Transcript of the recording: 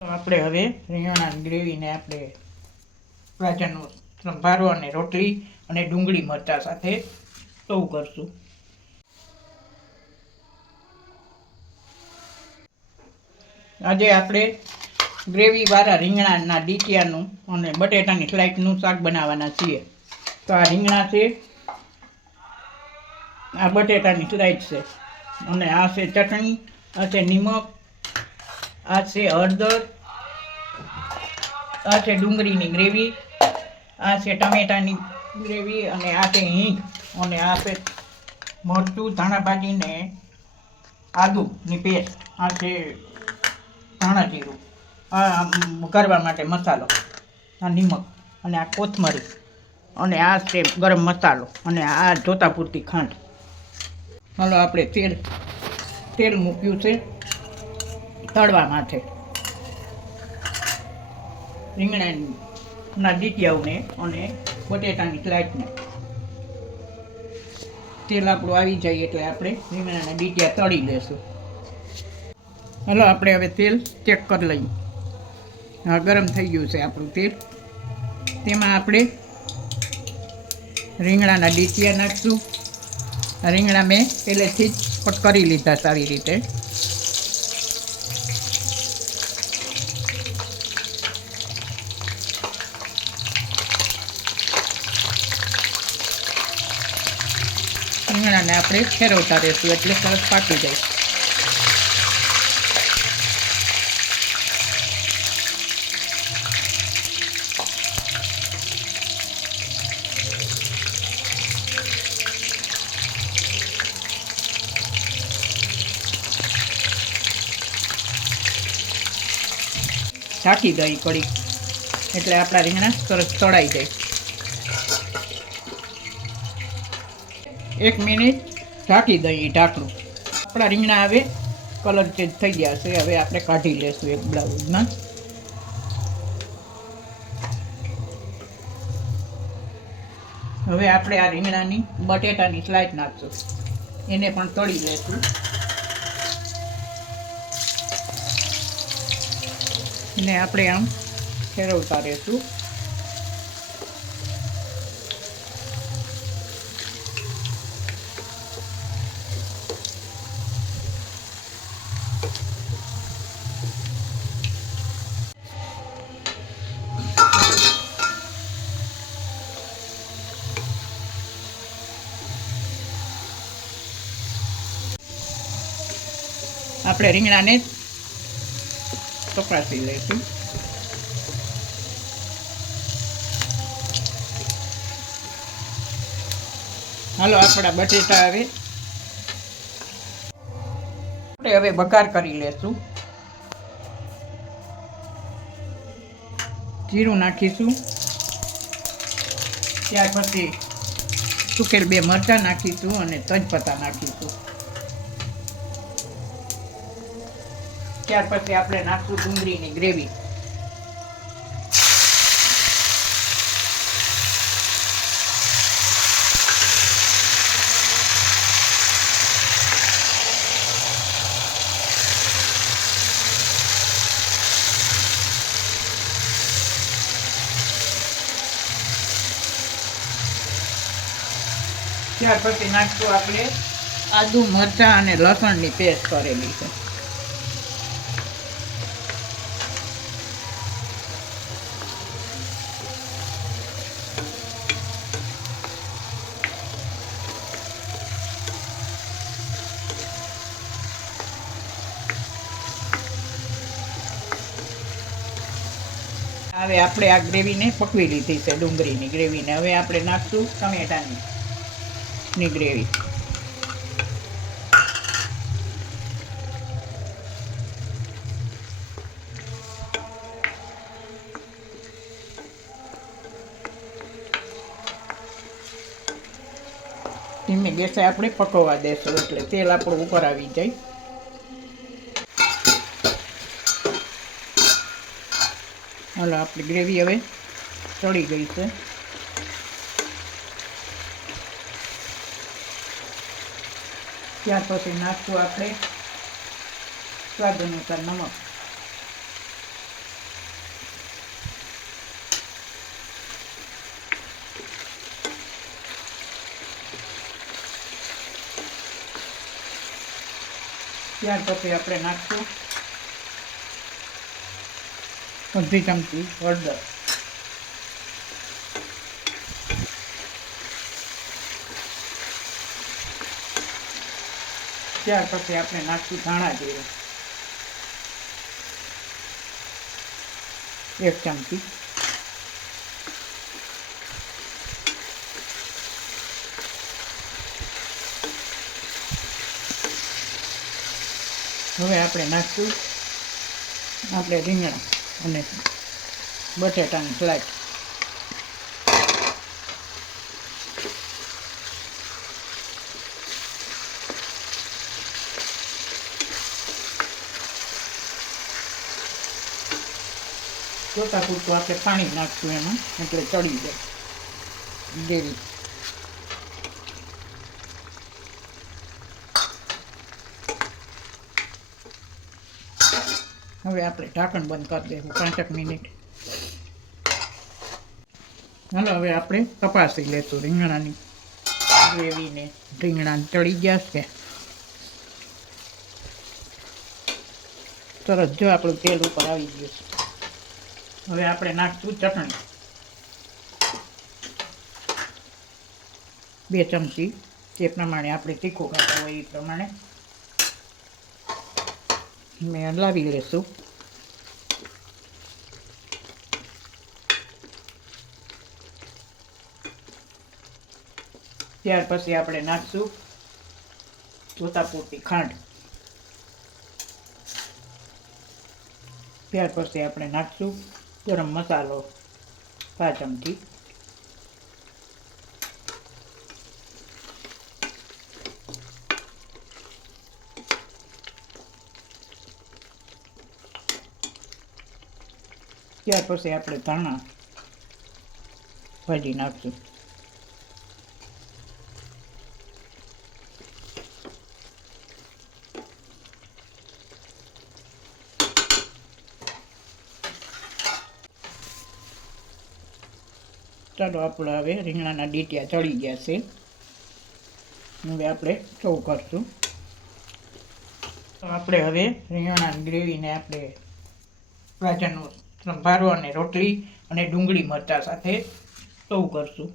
આપણે હવે રીંગણા ગ્રેવીને આપણે ગાજરનો સંભારો અને રોટલી અને ડુંગળી મરચાં સાથે સૌ કરશું. આજે આપણે ગ્રેવીવાળા રીંગણાના ડીટિયાનું અને બટેટાની સ્લાઇસનું શાક બનાવવાના છીએ. તો આ રીંગણા છે, આ બટેટાની સ્લાઇસ છે અને આ છે ચટણી, આ છે નિમક આ છે હળદર, આ છે ડુંગળીની ગ્રેવી, આ છે ટમેટાની ગ્રેવી અને આ છે હિંગ અને આ છે મરચું ધાણા ભાજીને આદુની પેસ્ટ. આ છે ધાણા જીરું. આ કરવા માટે મસાલો આ નિમક અને આ કોથમરી અને આ છે ગરમ મસાલો અને આ જોતા પૂરતી ખાંડ. ચાલો આપણે તેલ તેલ મૂક્યું છે. તળવા માટે. રીંગણાના ડીટિયાઓને અને બટેટાની સ્લાઇસને તેલ આપણું આવી જાય એટલે આપણે રીંગણાના ડીટિયા તળી લેશું. હલો, આપણે હવે તેલ ચેક કરી લઈએ. હા, ગરમ થઈ ગયું છે આપણું તેલ. તેમાં આપણે રીંગણાના ડીટિયા નાખશું. રીંગણા મેં પહેલેથી જ કટ કરી લીધા સારી રીતે. રીંગણાને આપણે ફેરવતા રહેશું એટલે સરસ પાકી જાય. ઢાંકી દઈ કડી એટલે આપણા રીંગણા સરસ તળાઈ જાય. એક મિનિટ ઢાંકી દઈએ ઢાંકણું. આપણા રીંગણા હવે કલર ચેન્જ થઈ ગયા છે, હવે આપણે કાઢી લેશું એક બ્લાઉઝમાં. હવે આપણે આ રીંગણાની બટેટાની સ્લાઇટ નાખશું. એને પણ તળી લેશું. ને આપણે આમ ફેરવતા રહેશું. આપણે રીંગણાને તપાસી લઈશું હાલો, આપણા બટેટા હવે. આપણે હવે બગાર કરી લેશું. જીરું નાખીશું. ત્યાર પછી સુકેલ બે મરચાં નાખીશું અને તજપત્તા નાખીશું. ત્યાર પછી આપણે નાખશું ડુંગળીની ગ્રેવી. ત્યાર પછી નાખશું આપણે આદુ મરચાં અને લસણની પેસ્ટ કરેલી છે. હવે આપણે આ ગ્રેવીને પકવી લીધી છે, ડુંગળીની ગ્રેવીને. હવે આપણે નાખશું ટમેટાની ની ગ્રેવી. ધીમે ગેસે આપણે પકવવા દેશું એટલે તેલ આપણું ઉપર આવી જાય. હાલો, આપણી ગ્રેવી હવે ચડી ગઈ છે. ત્યાર પછી નાખશું આપણે સ્વાદ અનુસાર નમક. ત્યાર પછી આપણે નાખશું અડધી ચમચી હળદર. ત્યાર પછી આપણે નાખશું ધાણા જીરું. એક ચમચી. હવે આપણે નાખશું આપણે રીંગણા. અને બટેટાની ફ્લાઇટ જોતા પૂરતું આપણે પાણી નાખશું એમાં એટલે ચડી જાય. ગ્રેવી. હવે આપણે ઢાંકણ બંધ કરી દેવું પાંચક મિનિટ. હાલો હવે આપણે તપાસી લેશું રીંગણાની. ગ્રેવીને. રીંગણા ચડી ગયા છે. તરત જો આપણું તેલ ઉપર આવી ગયું છે. હવે આપણે નાખશું ચટણી. બે ચમચી જે પ્રમાણે આપણે તીખું ખાતા હોય એ પ્રમાણે. મેં લાવી લેશું ત્યાર પછી આપણે નાખશું જોતા પૂરતી ખાંડ. ત્યાર પછી આપણે નાખશું ગરમ મસાલો પાંચ ચમચી. ત્યાર પછી આપણે ધાણા ભાજી નાખશું ચાલો આપણે હવે રીંગણાના ડીટિયા ચડી ગયા છે. હવે આપણે સૌ કરશું. તો આપણે હવે રીંગણાની ગ્રેવીને આપણે ગાજરનો સંભારો અને રોટલી અને ડુંગળી મરચાં સાથે સૌ કરશું.